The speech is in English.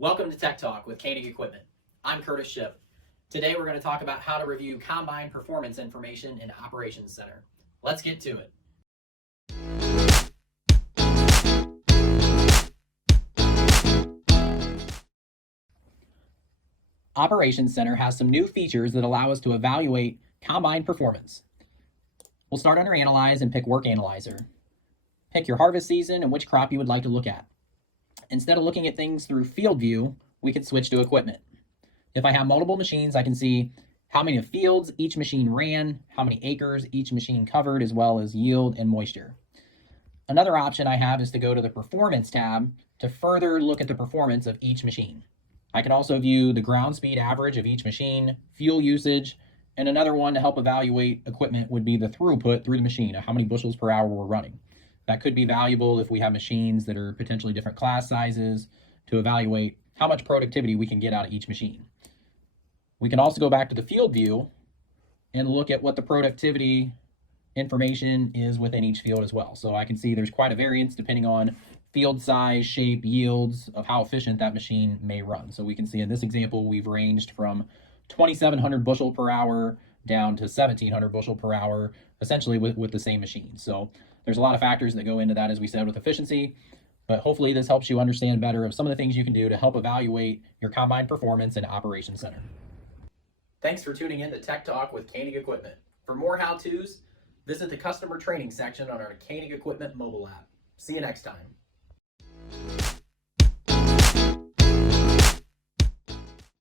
Welcome to Tech Talk with Koenig Equipment. I'm Kurtis. Today we're going to talk about how to review combine performance information in Operations Center. Let's get to it. Operations Center has some new features that allow us to evaluate combine performance. We'll start under Analyze and pick Work Analyzer. Pick your harvest season and which crop you would like to look at. Instead of looking at things through field view, we can switch to equipment. If I have multiple machines, I can see how many fields each machine ran, how many acres each machine covered, as well as yield and moisture. Another option I have is to go to the Performance tab to further look at the performance of each machine. I can also view the ground speed average of each machine, fuel usage, and another one to help evaluate equipment would be the throughput through the machine, how many bushels per hour we're running. That could be valuable if we have machines that are potentially different class sizes to evaluate how much productivity we can get out of each machine. We can also go back to the field view and look at what the productivity information is within each field as well. So I can see there's quite a variance depending on field size, shape, yields of how efficient that machine may run. So we can see in this example, we've ranged from 2,700 bushel per hour down to 1,700 bushel per hour, essentially with the same machine. So there's a lot of factors that go into that, as we said, with efficiency, but hopefully this helps you understand better of some of the things you can do to help evaluate your combine performance in Operations Center. Thanks for tuning in to Tech Talk with Koenig Equipment. For more how-tos, visit the customer training section on our Koenig Equipment mobile app. See you next time.